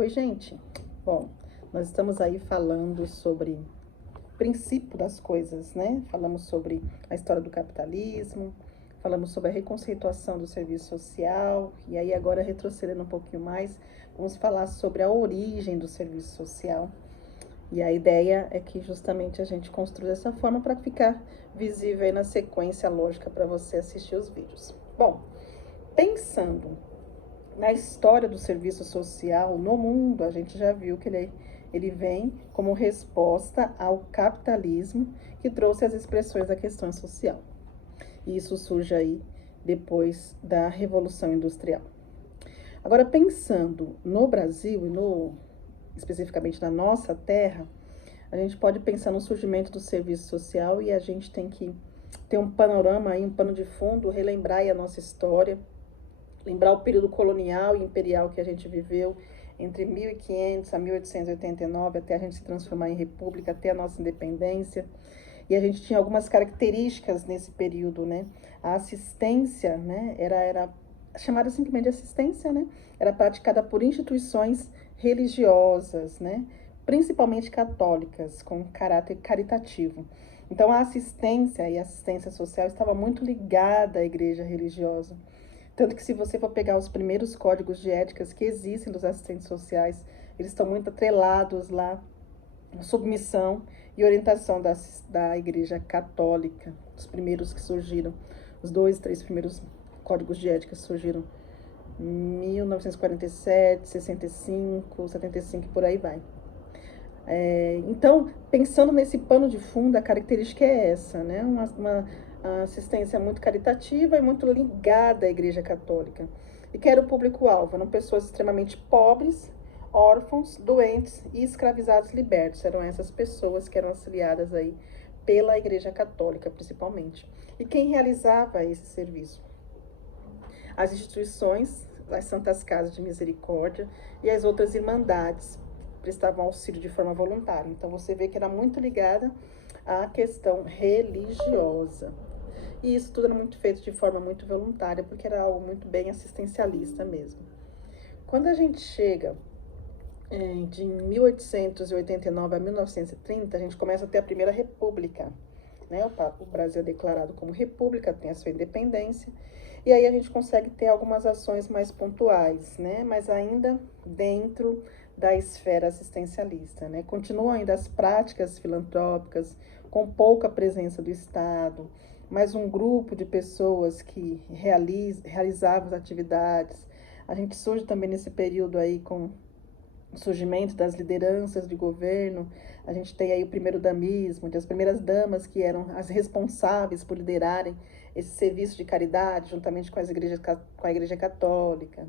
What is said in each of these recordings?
Oi, gente. Bom, nós estamos aí falando sobre o princípio das coisas, né? Falamos sobre a história do capitalismo, falamos sobre a reconceituação do serviço social, e aí agora retrocedendo um pouquinho mais, vamos falar sobre a origem do serviço social. E a ideia é que justamente a gente construa dessa forma para ficar visível aí na sequência lógica para você assistir os vídeos. Bom, pensando na história do serviço social no mundo, a gente já viu que ele vem como resposta ao capitalismo que trouxe as expressões da questão social. E isso surge aí depois da Revolução Industrial. Agora, pensando no Brasil e especificamente na nossa terra, a gente pode pensar no surgimento do serviço social e a gente tem que ter um panorama aí, um pano de fundo, relembrar aí a nossa história, lembrar o período colonial e imperial que a gente viveu entre 1500 a 1889, até a gente se transformar em república, até a nossa independência. E a gente tinha algumas características nesse período, né? A assistência, né, era chamada simplesmente de assistência, né? Era praticada por instituições religiosas, né? Principalmente católicas, com caráter caritativo. Então, a assistência e a assistência social estava muito ligada à igreja religiosa. Tanto que se você for pegar os primeiros códigos de éticas que existem dos assistentes sociais, eles estão muito atrelados lá à submissão e orientação da Igreja Católica. Os primeiros que surgiram, os 3 primeiros códigos de ética surgiram em 1947, 65, 75, por aí vai. Então, pensando nesse pano de fundo, a característica é essa, né? Uma assistência muito caritativa e muito ligada à Igreja Católica. E que era o público-alvo? Eram pessoas extremamente pobres, órfãos, doentes e escravizados libertos. Eram essas pessoas que eram auxiliadas aí pela Igreja Católica, principalmente. E quem realizava esse serviço? As instituições, as Santas Casas de Misericórdia e as outras irmandades prestavam auxílio de forma voluntária. Então você vê que era muito ligada à questão religiosa. E isso tudo era muito feito de forma muito voluntária, porque era algo muito bem assistencialista mesmo. Quando a gente chega de 1889 a 1930, a gente começa a ter a primeira república, né? O Brasil é declarado como república, tem a sua independência, e aí a gente consegue ter algumas ações mais pontuais, né? Mas ainda dentro da esfera assistencialista, né? Continuam ainda as práticas filantrópicas, com pouca presença do Estado, mas um grupo de pessoas que realizavam as atividades. A gente surge também nesse período aí com o surgimento das lideranças de governo. A gente tem aí o primeiro damismo, as primeiras damas que eram as responsáveis por liderarem esse serviço de caridade, juntamente com a Igreja Católica.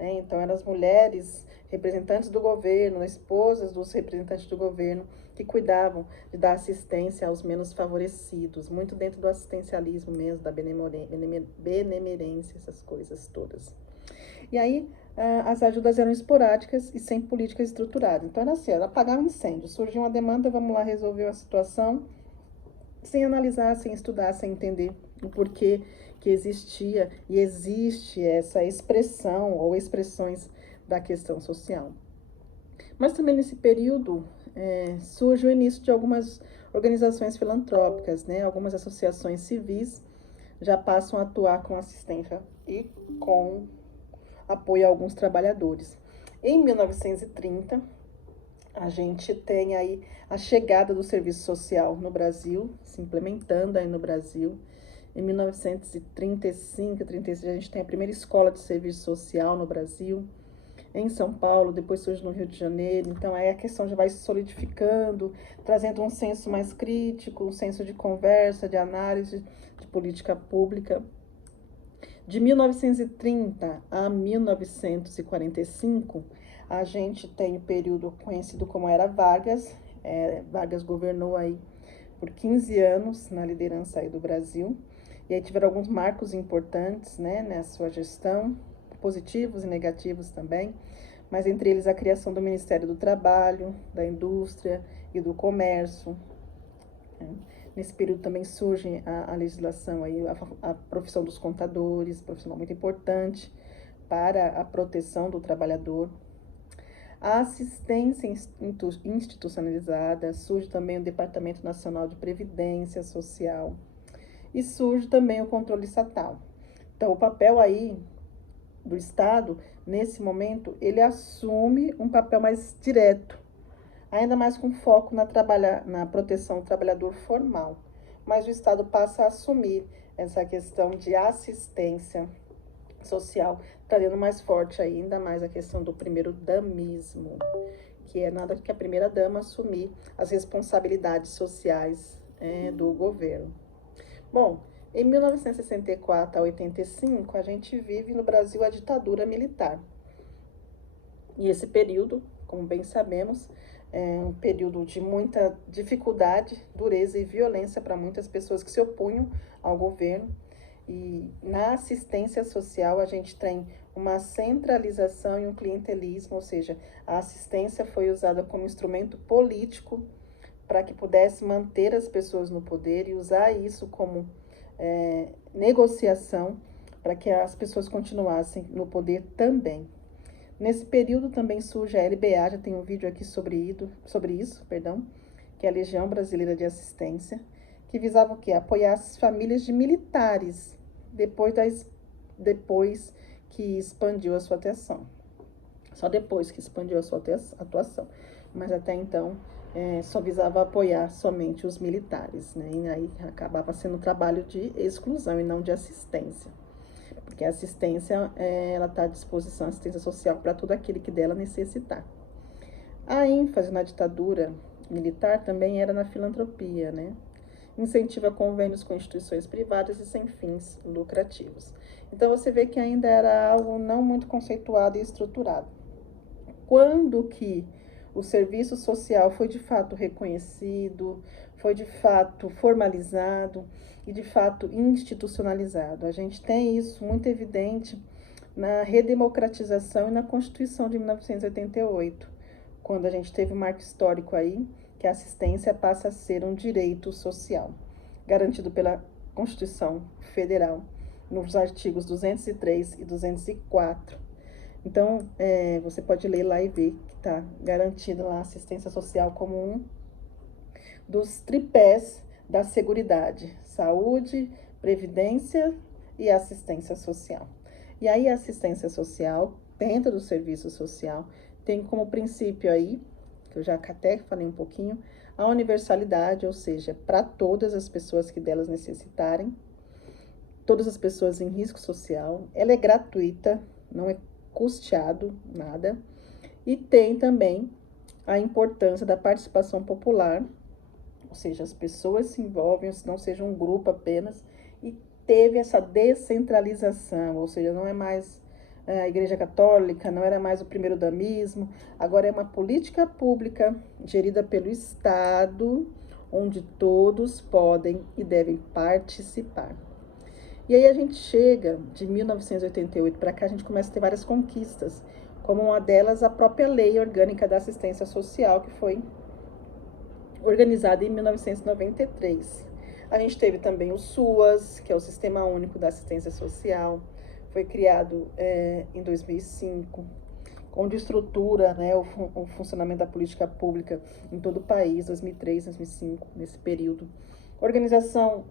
Né? Então, eram as mulheres representantes do governo, esposas dos representantes do governo, que cuidavam de dar assistência aos menos favorecidos, muito dentro do assistencialismo mesmo, da benemerência, essas coisas todas. E aí, as ajudas eram esporádicas e sem política estruturada. Então, era assim, era apagar um incêndio. Surgiu uma demanda, vamos lá resolver a situação, sem analisar, sem estudar, sem entender o porquê que existia e existe essa expressão ou expressões da questão social. Mas também nesse período surge o início de algumas organizações filantrópicas, né? Algumas associações civis já passam a atuar com assistência e com apoio a alguns trabalhadores. Em 1930, a gente tem aí a chegada do serviço social no Brasil, se implementando aí no Brasil. Em 1935, 36, a gente tem a primeira escola de serviço social no Brasil, em São Paulo, depois surge no Rio de Janeiro. Então aí a questão já vai se solidificando, trazendo um senso mais crítico, um senso de conversa, de análise, de política pública. De 1930 a 1945, a gente tem o período conhecido como Era Vargas. Vargas governou aí por 15 anos na liderança aí do Brasil. E aí tiveram alguns marcos importantes, né, na sua gestão, positivos e negativos também, mas entre eles a criação do Ministério do Trabalho, da Indústria e do Comércio. Nesse período também surge a legislação, aí, a profissão dos contadores, profissional muito importante para a proteção do trabalhador. A assistência institucionalizada, surge também o Departamento Nacional de Previdência Social e surge também o controle estatal. Então, o papel aí do Estado, nesse momento, ele assume um papel mais direto, ainda mais com foco na proteção do trabalhador formal. Mas o Estado passa a assumir essa questão de assistência social, trazendo mais forte ainda mais a questão do primeiro damismo, que é nada que a primeira dama assumir as responsabilidades sociais do governo. Bom, em 1964 a 85, a gente vive no Brasil a ditadura militar. E esse período, como bem sabemos, é um período de muita dificuldade, dureza e violência para muitas pessoas que se opunham ao governo. E na assistência social a gente tem uma centralização e um clientelismo, ou seja, a assistência foi usada como instrumento político para que pudesse manter as pessoas no poder e usar isso como negociação para que as pessoas continuassem no poder também. Nesse período também surge a LBA, já tem um vídeo aqui sobre isso, que é a Legião Brasileira de Assistência, que visava o quê? Apoiar as famílias de militares, depois que expandiu a sua atuação. Só depois que expandiu a sua atuação. Mas até então, só visava apoiar somente os militares, né? E aí acabava sendo um trabalho de exclusão e não de assistência. Porque a assistência, ela está à disposição, a assistência social para todo aquele que dela necessitar. A ênfase na ditadura militar também era na filantropia, né? Incentiva convênios com instituições privadas e sem fins lucrativos. Então, você vê que ainda era algo não muito conceituado e estruturado. Quando que o serviço social foi de fato reconhecido, foi de fato formalizado e de fato institucionalizado? A gente tem isso muito evidente na redemocratização e na Constituição de 1988, quando a gente teve um marco histórico aí, que a assistência passa a ser um direito social, garantido pela Constituição Federal, nos artigos 203 e 204. Então, você pode ler lá e ver que está garantido lá a assistência social como um dos tripés da Seguridade: saúde, previdência e assistência social. E aí a assistência social, dentro do serviço social, tem como princípio aí, que eu já até falei um pouquinho, a universalidade, ou seja, para todas as pessoas que delas necessitarem, todas as pessoas em risco social. Ela é gratuita, não é custeado nada, e tem também a importância da participação popular, ou seja, as pessoas se envolvem, não seja um grupo apenas, e teve essa descentralização, ou seja, não é mais a Igreja Católica, não era mais o primeiro damismo, agora é uma política pública gerida pelo Estado, onde todos podem e devem participar. E aí a gente chega de 1988 para cá, a gente começa a ter várias conquistas, como uma delas a própria Lei Orgânica da Assistência Social, que foi organizada em 1993. A gente teve também o SUAS, que é o Sistema Único da Assistência Social, foi criado em 2005, onde estrutura, né, o funcionamento da política pública em todo o país, 2003, 2005, nesse período. Organização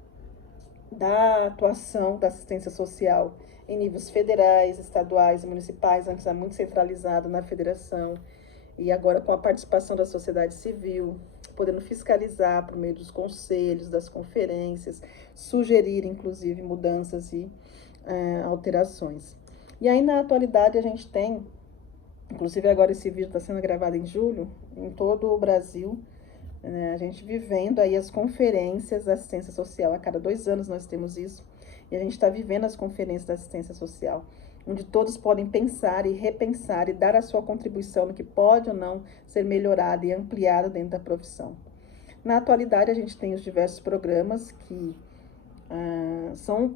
da atuação da assistência social em níveis federais, estaduais e municipais, antes era muito centralizado na federação, e agora com a participação da sociedade civil, podendo fiscalizar por meio dos conselhos, das conferências, sugerir, inclusive, mudanças e alterações. E aí, na atualidade, a gente tem, inclusive agora esse vídeo está sendo gravado em julho, em todo o Brasil, a gente vivendo aí as conferências da assistência social. A cada 2 anos nós temos isso, e a gente está vivendo as conferências da assistência social, onde todos podem pensar e repensar e dar a sua contribuição no que pode ou não ser melhorado e ampliado dentro da profissão. Na atualidade, a gente tem os diversos programas que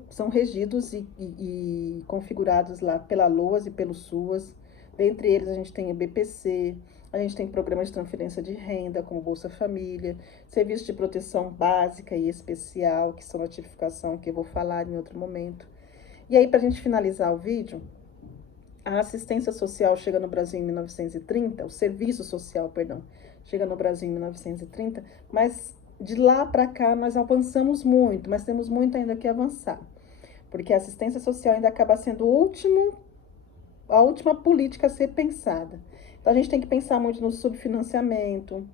são regidos e configurados lá pela LOAS e pelo SUAS. Dentre eles, a gente tem o BPC, a gente tem programas de transferência de renda, como Bolsa Família, serviços de proteção básica e especial, que são notificação, que eu vou falar em outro momento. E aí, para a gente finalizar o vídeo, a assistência social chega no Brasil em 1930, o serviço social, perdão, chega no Brasil em 1930, mas de lá para cá nós avançamos muito, mas temos muito ainda que avançar, porque a assistência social ainda acaba sendo a última política a ser pensada. Então a gente tem que pensar muito no subfinanciamento,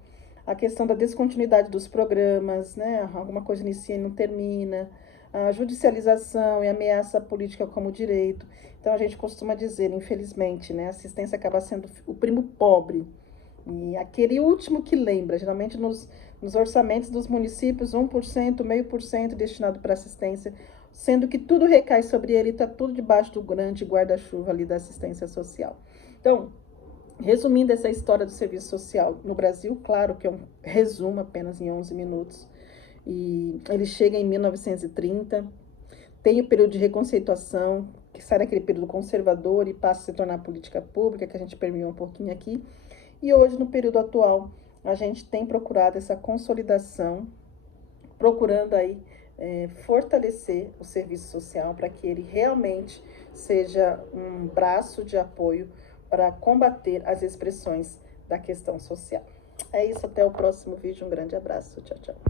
a questão da descontinuidade dos programas, né? Alguma coisa inicia e não termina, a judicialização e ameaça política como direito. Então a gente costuma dizer, infelizmente, né, a assistência acaba sendo o primo pobre. E aquele último que lembra, geralmente nos orçamentos dos municípios, 1%, 0,5% destinado para assistência, sendo que tudo recai sobre ele, está tudo debaixo do grande guarda-chuva ali da assistência social. Então, resumindo essa história do serviço social no Brasil, claro que é um resumo apenas em 11 minutos, e ele chega em 1930, tem o período de reconceituação, que sai daquele período conservador e passa a se tornar política pública, que a gente permeou um pouquinho aqui, e hoje, no período atual, a gente tem procurado essa consolidação, procurando aí fortalecer o serviço social para que ele realmente seja um braço de apoio para combater as expressões da questão social. É isso, até o próximo vídeo. Um grande abraço. Tchau, tchau.